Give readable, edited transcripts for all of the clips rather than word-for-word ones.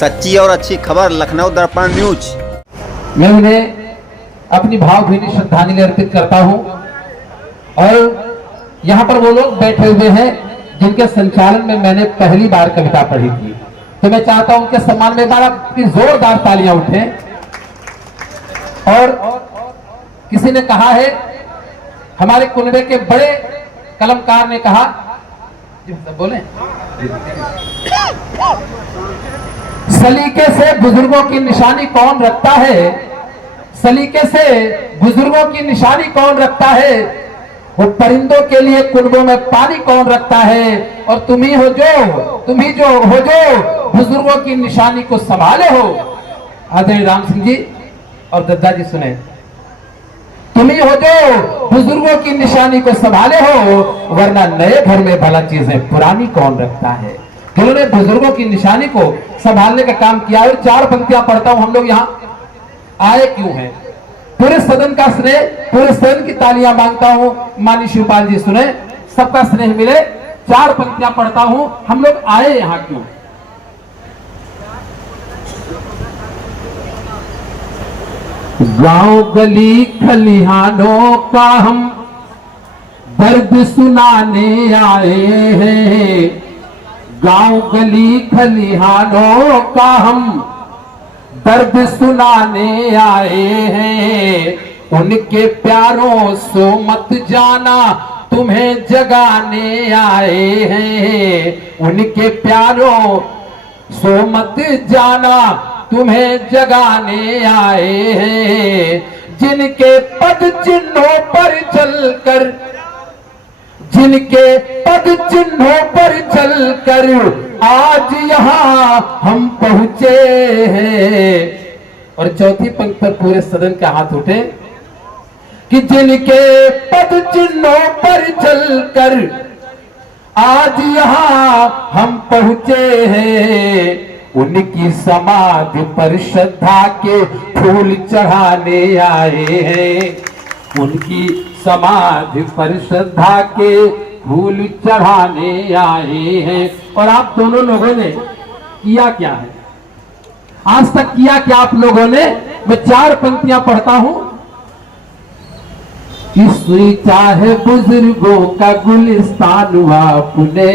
सच्ची और अच्छी खबर लखनऊ दर्पण न्यूज। मैं उन्हें अपनी भावभीनी श्रद्धांजलि अर्पित करता हूं और यहाँ पर वो लोग बैठे हुए हैं जिनके संचालन में मैंने पहली बार कविता पढ़ी थी, तो मैं चाहता हूं उनके सम्मान में बार जोरदार तालियां उठें। और किसी ने कहा है, हमारे कुनबे के बड़े कलमकार ने कहा, बोले, सलीके से बुजुर्गों की निशानी कौन रखता है, सलीके से बुजुर्गों की निशानी कौन रखता है, वो परिंदों के लिए कुनबों में पानी कौन रखता है, और तुम ही जो बुजुर्गों की निशानी को संभाले हो। आदरणीय राम सिंह जी और दद्दा जी सुने, तुम ही हो जो बुजुर्गों की निशानी को संभाले हो, वरना नए घर में भला चीजें पुरानी कौन रखता है। जिन्होंने बुजुर्गों की निशानी को संभालने का काम किया है। 4 पंक्तियां पढ़ता हूं। हम लोग यहाँ आए क्यों हैं? पूरे सदन का स्नेह, पूरे सदन की तालियां मांगता हूं। माननीय शिवपाल जी सुने, सबका स्नेह मिले। 4 पंक्तियां पढ़ता हूं। हम लोग आए यहां क्यों? गांव गली खलिहानों का हम दर्द सुनाने आए हैं, गांव गली खलिहानों का हम दर्द सुनाने आए हैं। उनके प्यारों सो मत जाना तुम्हें जगाने आए हैं, उनके प्यारों सो मत जाना तुम्हें जगाने आए हैं। जिनके पद चिन्हों पर चलकर, जिनके पद चिन्हों पर चलकर आज यहां हम पहुंचे हैं। और चौथी पंक्ति पर पूरे सदन के हाथ उठे कि जिनके पद चिन्हों पर चलकर आज यहां हम पहुंचे हैं, उनकी समाधि पर श्रद्धा के फूल चढ़ाने आए हैं, उनकी समाधि पर श्रद्धा के फूल चढ़ाने आए हैं। और आप दोनों लोगों ने किया क्या है आज तक? किया क्या आप लोगों ने? मैं 4 पंक्तियां पढ़ता हूं। इस चाहे बुजुर्गों का गुलिस्तान आपने,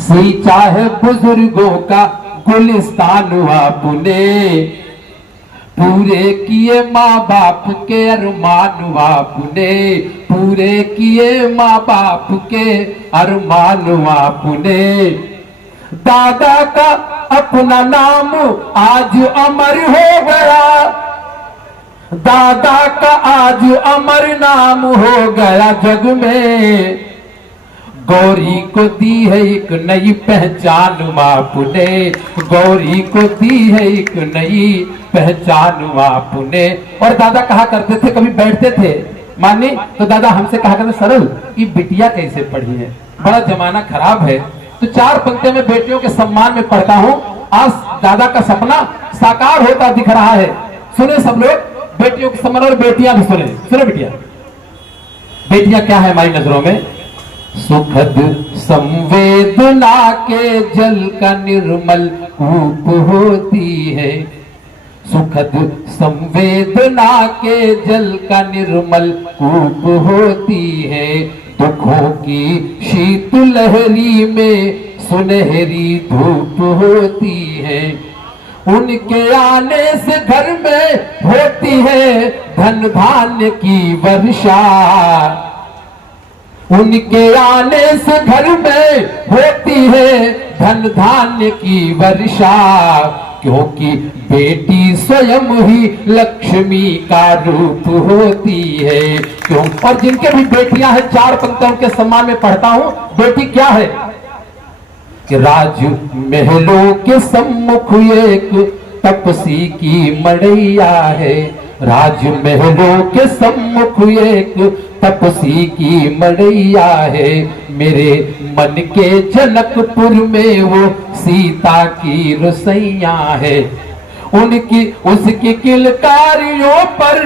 सी चाहे बुजुर्गों का गुलिस्तान आपने, पूरे किए माँ बाप के अरमान आपने, पूरे किए माँ बाप के अरमान आपने। दादा का अपना नाम आज अमर हो गया, दादा का आज अमर नाम हो गया जग में। गौरी को दी है एक नई पहचान आपने, गौरी को दी है एक नई पहचान आपने। और दादा कहा करते थे, कभी बैठते थे मानी तो दादा हमसे कहा करते, सरल ये बिटिया कैसे पढ़ी है, बड़ा जमाना खराब है। तो 4 पंक्तियां में बेटियों के सम्मान में पढ़ता हूं। आज दादा का सपना साकार होता दिख रहा है। सुने सब लोग, बेटियों के सम्मान। और बेटियां भी सुने, सुने बेटियां, बेटियां क्या है हमारी नजरों में? सुखद संवेदना के जल का निर्मल कूप होती है, सुखद संवेदना के जल का निर्मल कूप होती है। दुखों की शीत लहरी में सुनहरी धूप होती है, उनके आने से घर में होती है धन धान्य की वर्षा, उनके आने से घर में होती है धन धान्य की वर्षा। क्योंकि बेटी स्वयं ही लक्ष्मी का रूप होती है। क्यों? और जिनके भी बेटियां हैं, 4 पंक्तियों के सम्मान में पढ़ता हूं। बेटी क्या है कि राज महलों के सम्मुख एक तपसी की मड़ैया है, राजमहलों के सम्मुख एक तपसी की मड़ैया है। मेरे मन के जनकपुर में वो सीता की रसैया है, उनकी उसकी किलकारियों पर,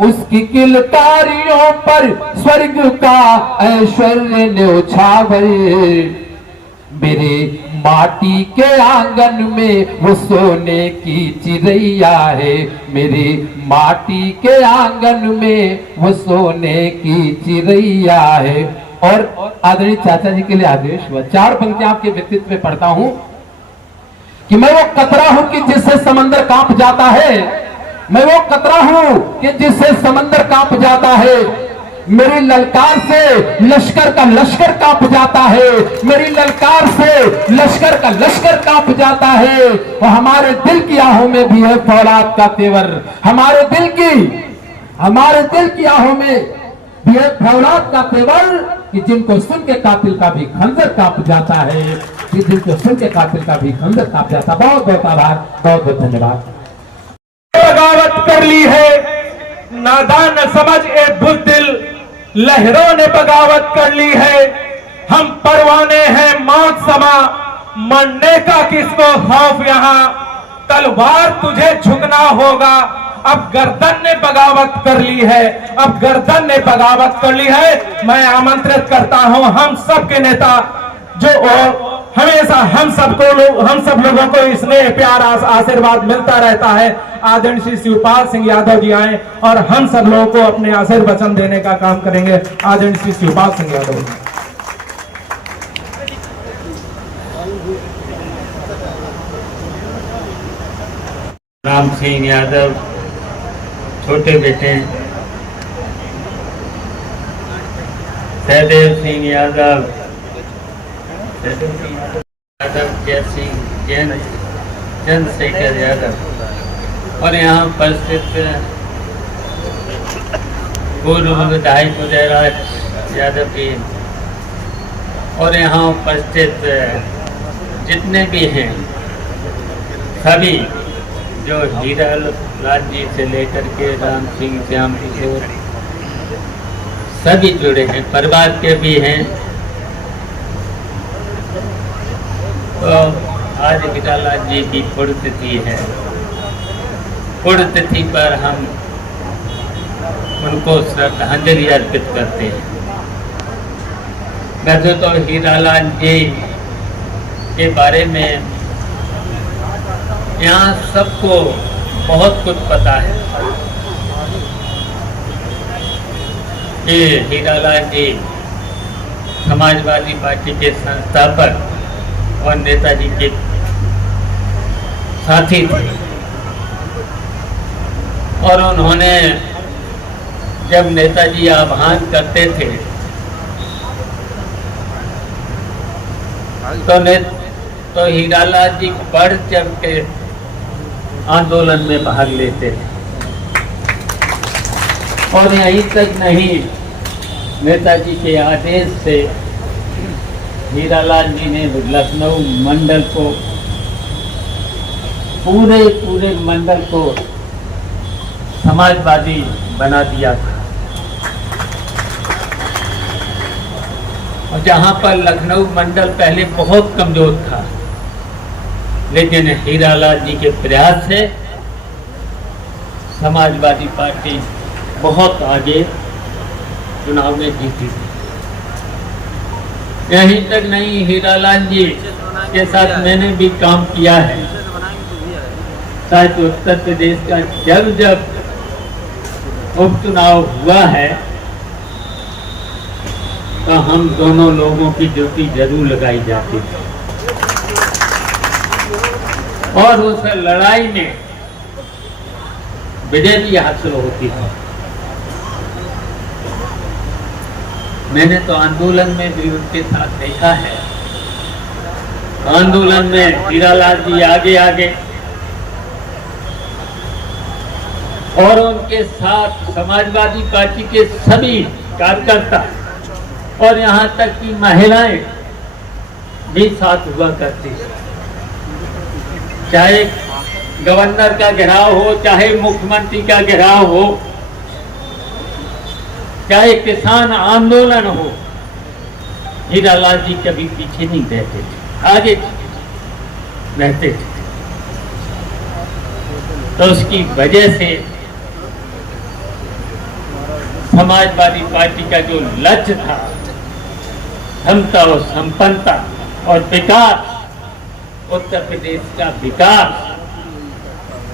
उसकी किलकारियों पर स्वर्ग का ऐश्वर्य न्योछावर। मेरे माटी के आंगन में वो सोने की चिड़ैया है, मेरे माटी के आंगन में वो सोने की चिड़ैया है। और आदरणीय चाचा जी के लिए आदेश हुआ, 4 पंक्तियां आपके व्यक्तित्व में पढ़ता हूं कि मैं वो कतरा हूं कि जिससे समंदर कांप जाता है, मैं वो कतरा हूं कि जिससे समंदर कांप जाता है, मेरी ललकार से लश्कर का लश्कर कांप जाता है, मेरी ललकार से लश्कर का लश्कर कांप जाता है। और हमारे दिल की आहों में भी है फौलाद का तेवर, हमारे दिल की आहों में भी है फौलाद का तेवर, कि जिनको सुन के कातिल का भी खंजर कांप जाता है, कि जिनको सुन के कातिल का भी खंजर कांप जाता। बहुत बहुत आभार, बहुत बहुत धन्यवाद। बगावत कर ली है, नादान न समझ ए बुज़दिल, लहरों ने बगावत कर ली है। हम परवाने हैं मौत समा, मरने का किसको खौफ यहाँ, तलवार तुझे झुकना होगा। अब गर्दन ने बगावत कर ली है, अब गर्दन ने बगावत कर ली है। मैं आमंत्रित करता हूं हम सब के नेता, जो हमेशा हम सब लोगों को स्नेह प्यार आशीर्वाद मिलता रहता है, आदरणीय श्री शिवपाल सिंह यादव जी आए और हम सब लोगों को अपने आशीर्वचन देने का काम करेंगे। आदरणीय श्री शिवपाल सिंह यादव जी। राम सिंह यादव छोटे बेटे, सहदेव सिंह यादव, जय सिंह, चंद्रशेखर यादव और यहाँ उपस्थित पूर्व विधायक उदयराज यादव जी और यहाँ उपस्थित जितने भी हैं सभी, जो हीरा लाल जी से लेकर के राम सिंह, श्याम किशोर सभी जुड़े हैं, परिवार के भी हैं। तो आज हीरा लाल जी की पुण्यतिथि है, पुण्यतिथि पर हम उनको श्रद्धांजलि अर्पित करते हैं। वैसे तो हीरा लाल जी के बारे में यहाँ सबको बहुत कुछ पता है कि हीरा लाल जी समाजवादी पार्टी के संस्थापक और नेताजी के साथी थे और उन्होंने जब नेताजी आह्वान करते थे तो हीरा लाल जी बढ़ चढ़ के आंदोलन में भाग लेते थे और यहीं तक नहीं, नेताजी के आदेश से हीरा लाल जी ने लखनऊ मंडल को पूरे मंडल को समाजवादी बना दिया था। और जहां पर लखनऊ मंडल पहले बहुत कमजोर था, लेकिन हीरा लाल जी के प्रयास से समाजवादी पार्टी बहुत आगे चुनाव में जीती थी। यहीं तक नहीं, हीरा लाल जी के साथ मैंने भी काम किया है। शायद उत्तर प्रदेश का जब उपचुनाव हुआ है तो हम दोनों लोगों की ड्यूटी जरूर लगाई जाती थी और उस लड़ाई में विजय भी हासिल होती थी। मैंने तो आंदोलन में भी उनके साथ देखा है। आंदोलन में हीरा लाल जी आगे और उनके साथ समाजवादी पार्टी के सभी कार्यकर्ता और यहाँ तक कि महिलाएं भी साथ हुआ करती, चाहे गवर्नर का घेराव हो, चाहे मुख्यमंत्री का घेराव हो, चाहे किसान आंदोलन हो, हीरा लाल जी कभी पीछे नहीं रहते थे, आगे रहते थे। तो उसकी वजह से समाजवादी पार्टी का जो लक्ष्य था, समता और संपन्नता और विकास, उत्तर प्रदेश का विकास,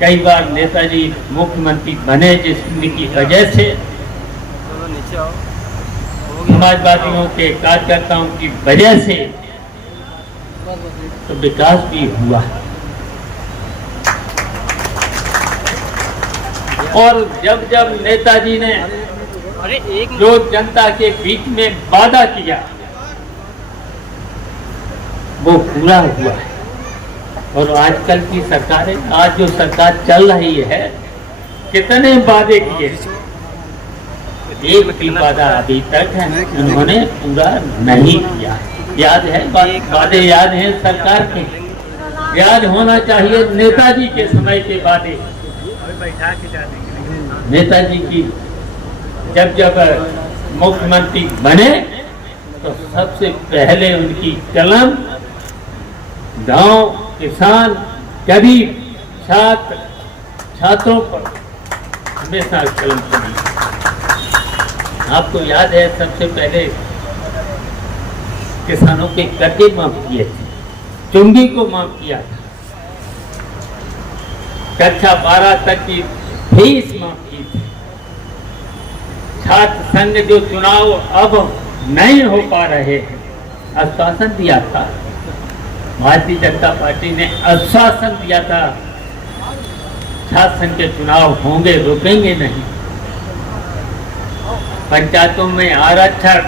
कई बार नेताजी मुख्यमंत्री बने जिसकी वजह से समाजवादियों के कार्यकर्ताओं की वजह से तो विकास भी हुआ। और जब जब नेताजी ने जो जनता के बीच में वादा किया वो पूरा हुआ है। और आजकल की सरकारें, आज जो सरकार चल रही है, कितने वादे किए, एक भी वादा अभी तक है उन्होंने पूरा नहीं किया। याद है वादे, याद है सरकार के, याद होना चाहिए नेताजी के समय के वादे। नेताजी की जब जब मुख्यमंत्री बने तो सबसे पहले उनकी कलम गांव, किसान, गरीब, छात्रों पर हमेशा कलम चली। आपको याद है सबसे पहले किसानों के कर्जे माफ किए थे, चुंगी को माफ किया था, कक्षा 12 तक की फीस माफ की थी। छात्र संघ जो चुनाव अब नहीं हो पा रहे हैं, आश्वासन दिया था, भारतीय जनता पार्टी ने आश्वासन दिया था छात्र संघ के चुनाव होंगे, रुकेंगे नहीं। पंचायतों में आरक्षण,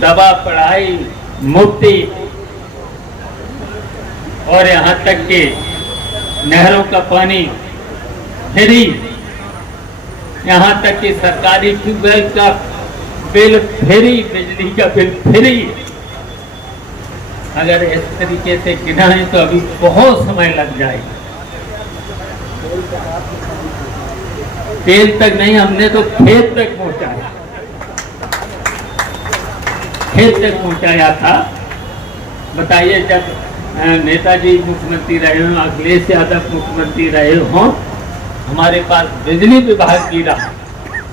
दवा, पढ़ाई मुफ्ती, और यहाँ तक कि नहरों का पानी फ्री, यहाँ तक कि सरकारी ट्यूबवेल का बिल फ्री, बिजली का बिल फ्री। अगर इस तरीके से गिनाएं तो अभी बहुत समय लग जाएगा। तेल तक नहीं, हमने तो खेत तक पहुंचाया, खेत तक पहुंचाया था। बताइए, जब नेताजी मुख्यमंत्री रहे हों, अखिलेश यादव मुख्यमंत्री रहे हों, हमारे पास बिजली विभाग भी रहा,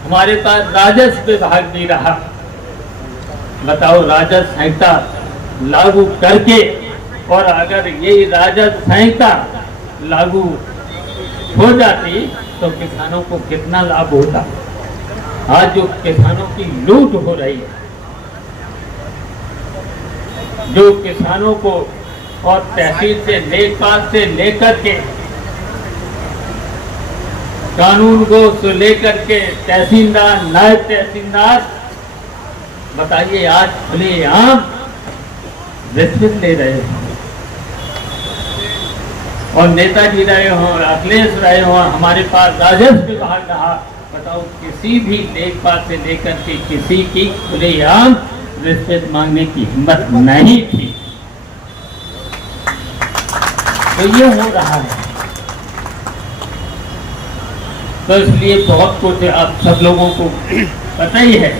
हमारे पास राजस्व विभाग भी रहा। बताओ, राजस्व संहिता लागू करके, और अगर ये राजस्व संहिता लागू हो जाती तो किसानों को कितना लाभ होता। आज जो किसानों की लूट हो रही है, जो किसानों को और तहसील से लेखपाल से लेकर के कानून को से लेकर के तहसीलदार, नायब तहसीलदार, बताइए आज खुलेआम रिश्वत ले रहे हैं। और नेताजी रहे हों, अखिलेश रहे हों, हमारे पास राजस्व विभाग रहा। बताओ, किसी भी लेखपाल से लेकर के किसी की खुलेआम रिश्वत मांगने की हिम्मत नहीं थी। तो ये हो रहा है। तो इसलिए बहुत कुछ आप सब लोगों को पता ही है।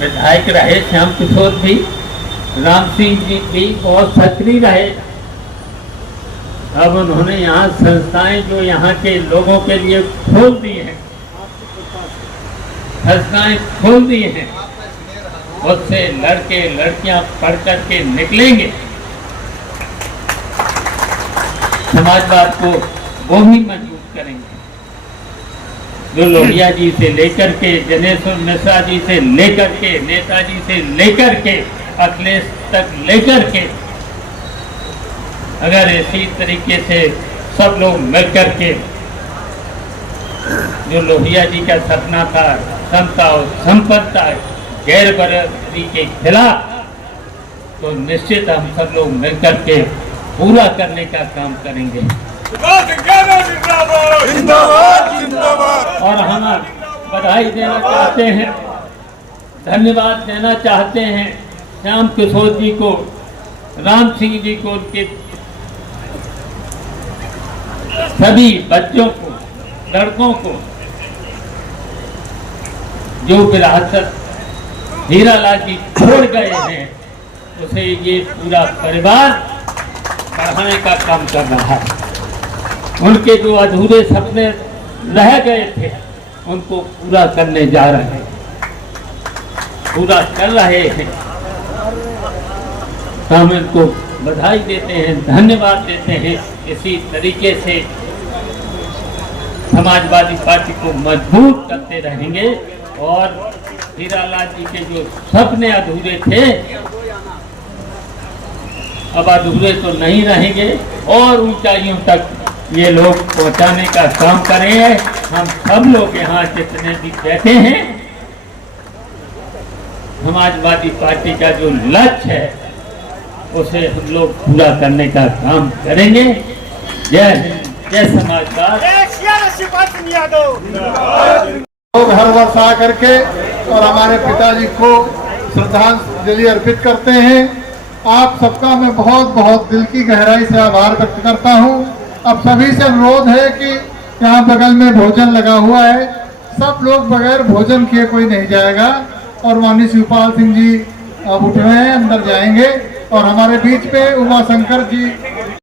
विधायक रहे श्याम किशोर भी, राम सिंह जी भी बहुत सक्रिय रहे। अब उन्होंने यहाँ संस्थाएं जो यहाँ के लोगों के लिए खोल दी हैं, संस्थाएं खोल दी हैं, उससे लड़के लड़कियां पढ़ करके निकलेंगे। समाजवाद को वो भी मजबूत करेंगे। जो लोहिया जी से लेकर के, जनेश्वर मिश्रा जी से लेकर के, नेताजी से लेकर के, अखिलेश तक लेकर के, अगर इसी तरीके से सब लोग मिलकर के, जो लोहिया जी का सपना था समता और संपन्नता, गैर बराबरी के खिलाफ, तो निश्चित हम सब लोग मिलकर के पूरा करने का काम करेंगे। और हम बधाई देना चाहते हैं, धन्यवाद देना चाहते हैं श्याम किशोर जी को, राम सिंह जी को, उनके सभी बच्चों को, लड़कों को, जो विरासत हीरालाल जी छोड़ गए हैं, उसे ये पूरा परिवार बढ़ाने का काम कर रहा है। उनके जो अधूरे सपने रह गए थे, उनको पूरा करने जा रहे हैं। पूरा कर रहे हैं, तो हम इनको बधाई देते हैं, धन्यवाद देते हैं। इसी तरीके से समाजवादी पार्टी को मजबूत करते रहेंगे और हीरालाल जी के जो सपने अधूरे थे अब अधूरे तो नहीं रहेंगे और ऊंचाइयों तक ये लोग पहुंचाने का काम करेंगे। हम सब लोग यहाँ जितने भी बैठे हैं, समाजवादी पार्टी का जो लक्ष्य है उसे हम लोग पूरा करने का काम करेंगे। जय हिंद, जय समाजवाद। लोग हर वर्ष आ करके और हमारे पिताजी को श्रद्धांजलि अर्पित करते हैं। आप सबका मैं बहुत बहुत दिल की गहराई से आभार व्यक्त करता हूं। अब सभी से अनुरोध है कि यहाँ बगल में भोजन लगा हुआ है, सब लोग बगैर भोजन किए कोई नहीं जाएगा। और माननीय शिवपाल सिंह जी अब उठ रहे हैं, अंदर जाएंगे और हमारे बीच में उमा शंकर जी